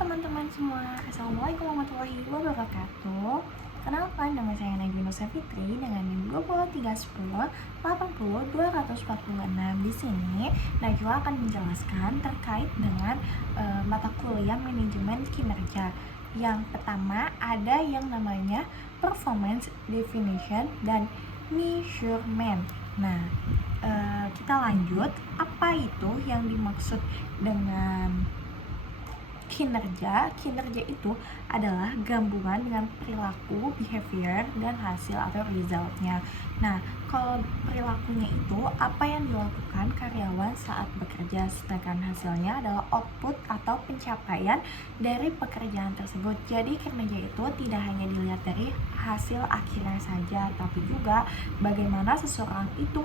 teman-teman semua, Assalamualaikum warahmatullahi wabarakatuh. Kenalkan, nama saya Najwa Nusa Fitri dengan NIM 20310 80 246. Di sini Najwa akan menjelaskan terkait dengan mata kuliah manajemen kinerja. Yang pertama ada yang namanya performance definition dan measurement. Nah, kita lanjut. Apa itu yang dimaksud dengan kinerja? Kinerja itu adalah gabungan dengan perilaku, behavior, dan hasil atau resultnya. Nah, kalau perilakunya itu apa yang dilakukan karyawan saat bekerja, sedangkan hasilnya adalah output atau pencapaian dari pekerjaan tersebut. Jadi kinerja itu tidak hanya dilihat dari hasil akhirnya saja, tapi juga bagaimana seseorang itu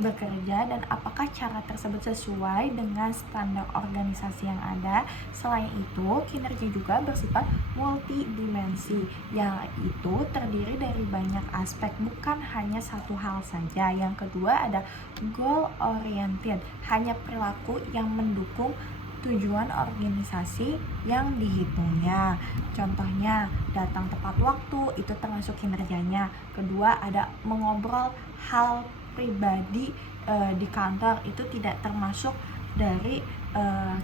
bekerja dan apakah cara tersebut sesuai dengan standar organisasi yang ada. Selain itu, kinerja juga bersifat multidimensi, yang itu terdiri dari banyak aspek, bukan hanya satu hal saja. Yang kedua ada goal oriented, hanya perilaku yang mendukung tujuan organisasi yang dihitungnya. Contohnya, datang tepat waktu, itu termasuk kinerjanya. Kedua, ada mengobrol hal pribadi di kantor, itu tidak termasuk dari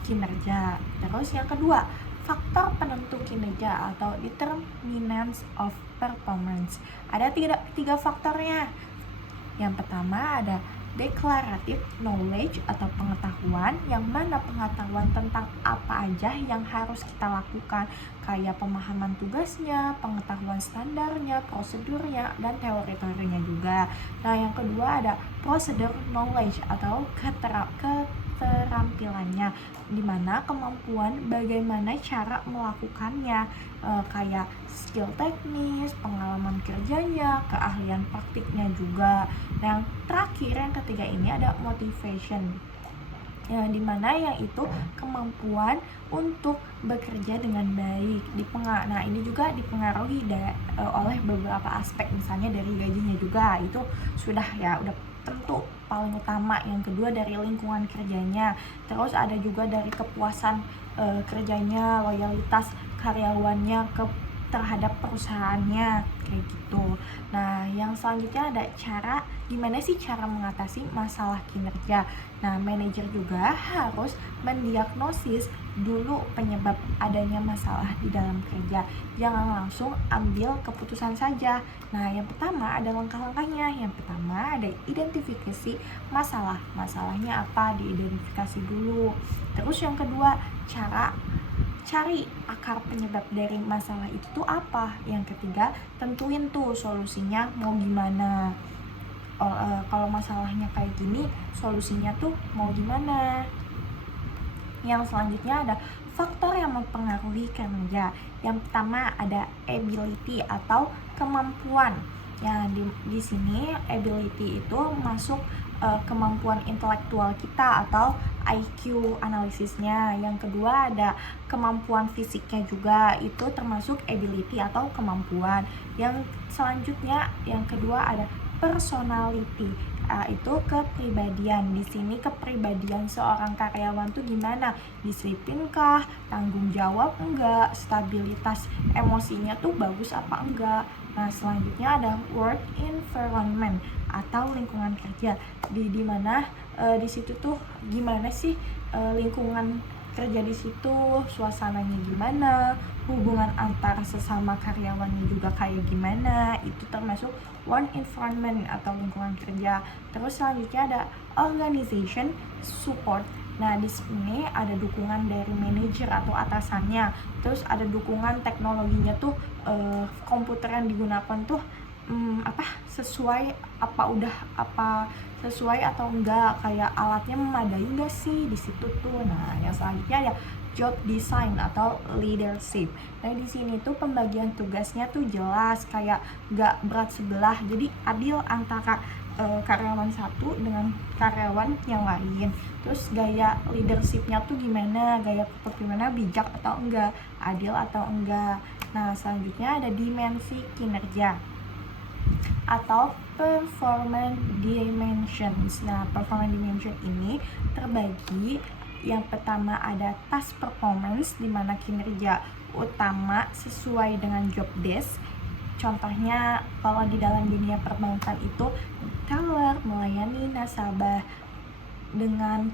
kinerja. Terus yang kedua, faktor penentu kinerja atau determinants of performance. Ada tiga faktornya. Yang pertama ada declarative knowledge atau pengetahuan, yang mana pengetahuan tentang apa aja yang harus kita lakukan, kayak pemahaman tugasnya, pengetahuan standarnya, prosedurnya, dan teori-teorinya juga. Nah, yang kedua ada procedure knowledge atau keterampilannya, dimana kemampuan bagaimana cara melakukannya, kayak skill teknis, pengalaman kerjanya, keahlian praktiknya juga. Yang terakhir, yang ketiga ini ada motivation, dimana yang itu kemampuan untuk bekerja dengan baik. Nah, ini juga dipengaruhi oleh beberapa aspek, misalnya dari gajinya juga, itu sudah tentu paling utama. Yang kedua dari lingkungan kerjanya, terus ada juga dari kepuasan kerjanya, loyalitas karyawannya terhadap perusahaannya, kayak gitu. Nah, yang selanjutnya ada gimana sih cara mengatasi masalah kinerja. Nah, manajer juga harus mendiagnosis dulu penyebab adanya masalah di dalam kerja. Jangan langsung ambil keputusan saja. Nah, yang pertama ada langkah-langkahnya. Yang pertama ada identifikasi masalah. Masalahnya apa? Diidentifikasi dulu. Terus yang kedua, cari akar penyebab dari masalah itu tuh apa. Yang ketiga, tentuin tuh solusinya mau gimana. Kalau masalahnya kayak gini, solusinya tuh mau gimana. Yang selanjutnya ada faktor yang mempengaruhi kinerja. Yang pertama ada ability atau kemampuan. Ya, di sini ability itu masuk kemampuan intelektual kita atau IQ analisisnya. Yang kedua ada kemampuan fisiknya juga, itu termasuk ability atau kemampuan. Yang selanjutnya, yang kedua ada personality, itu kepribadian. Di sini kepribadian seorang karyawan tuh gimana? Disiplinkah, tanggung jawab enggak, stabilitas emosinya tuh bagus apa enggak. Nah, selanjutnya ada work environment atau lingkungan kerja, di mana di situ tuh gimana sih lingkungan kerja di situ, suasananya gimana, hubungan antar sesama karyawannya juga kayak gimana. Itu termasuk work environment atau lingkungan kerja. Terus selanjutnya ada organization support. Nah, di sini ada dukungan dari manajer atau atasannya. Terus ada dukungan teknologinya tuh, komputer yang digunakan tuh sesuai atau enggak, kayak alatnya memadai enggak sih di situ tuh. Nah, yang selanjutnya ya job design atau leadership. Nah, di sini tuh pembagian tugasnya tuh jelas, kayak enggak berat sebelah, jadi adil antara karyawan satu dengan karyawan yang lain. Terus gaya leadershipnya tuh gimana, gaya kepemimpinan bijak atau enggak, adil atau enggak. Nah, selanjutnya ada dimensi kinerja atau performance dimensions. Nah, performance dimension ini terbagi Yang pertama ada task performance, di mana kinerja utama sesuai dengan job desk. Contohnya kalau di dalam dunia perbankan itu teller melayani nasabah dengan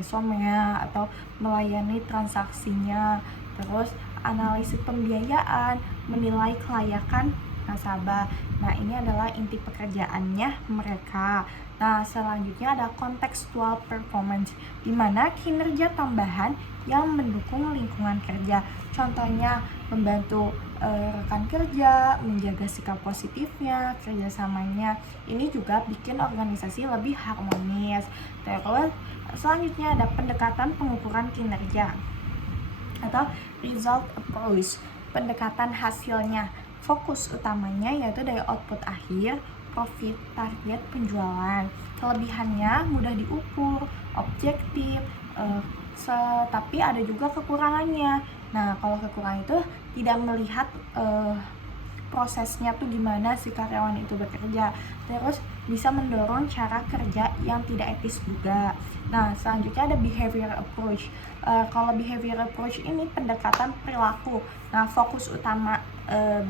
somea atau melayani transaksinya, terus analisis pembiayaan, menilai kelayakan nasabah. Nah, ini adalah inti pekerjaannya mereka. Nah, selanjutnya ada contextual performance, di mana kinerja tambahan yang mendukung lingkungan kerja. Contohnya membantu rekan kerja, menjaga sikap positifnya, kerjasamanya. Ini juga bikin organisasi lebih harmonis. Terus selanjutnya ada pendekatan pengukuran kinerja atau result approach, pendekatan hasilnya. Fokus utamanya yaitu dari output akhir, profit, target penjualan. Kelebihannya mudah diukur, objektif, tapi ada juga kekurangannya. Nah, kalau kekurangan itu tidak melihat prosesnya tuh gimana si karyawan itu bekerja, terus bisa mendorong cara kerja yang tidak etis juga. Nah, selanjutnya ada behavior approach. Kalau behavior approach ini pendekatan perilaku. Nah, fokus utama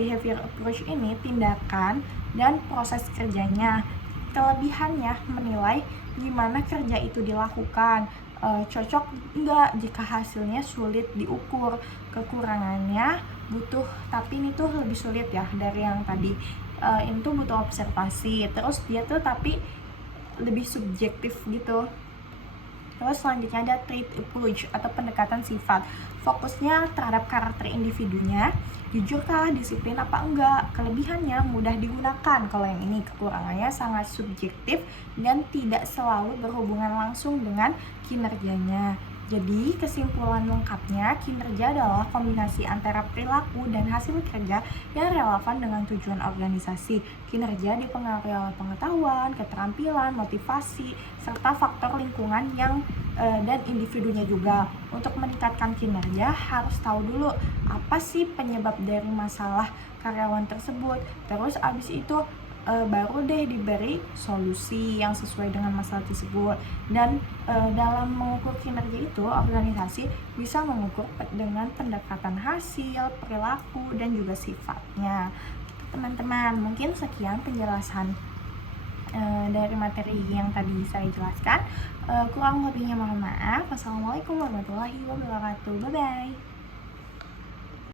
behavior approach ini tindakan dan proses kerjanya. Kelebihannya menilai gimana kerja itu dilakukan, cocok enggak jika hasilnya sulit diukur. Kekurangannya butuh, tapi ini tuh lebih sulit ya dari yang tadi. Ini tuh butuh observasi, terus dia tuh tapi lebih subjektif gitu. Terus selanjutnya ada trait approach atau pendekatan sifat. Fokusnya terhadap karakter individunya, jujurkah, disiplin apa enggak, kelebihannya mudah digunakan. Kalau yang ini kekurangannya sangat subjektif dan tidak selalu berhubungan langsung dengan kinerjanya. Jadi kesimpulan lengkapnya, kinerja adalah kombinasi antara perilaku dan hasil kerja yang relevan dengan tujuan organisasi. Kinerja dipengaruhi oleh pengetahuan, keterampilan, motivasi, serta faktor lingkungan yang dan individunya juga. Untuk meningkatkan kinerja harus tahu dulu apa sih penyebab dari masalah karyawan tersebut. Terus abis itu baru deh diberi solusi yang sesuai dengan masalah tersebut. Dan dalam mengukur kinerja itu, organisasi bisa mengukur dengan pendekatan hasil, perilaku, dan juga sifatnya. Teman-teman, mungkin sekian penjelasan dari materi yang tadi saya jelaskan. Kurang lebihnya mohon maaf. Wassalamualaikum warahmatullahi wabarakatuh. Bye bye.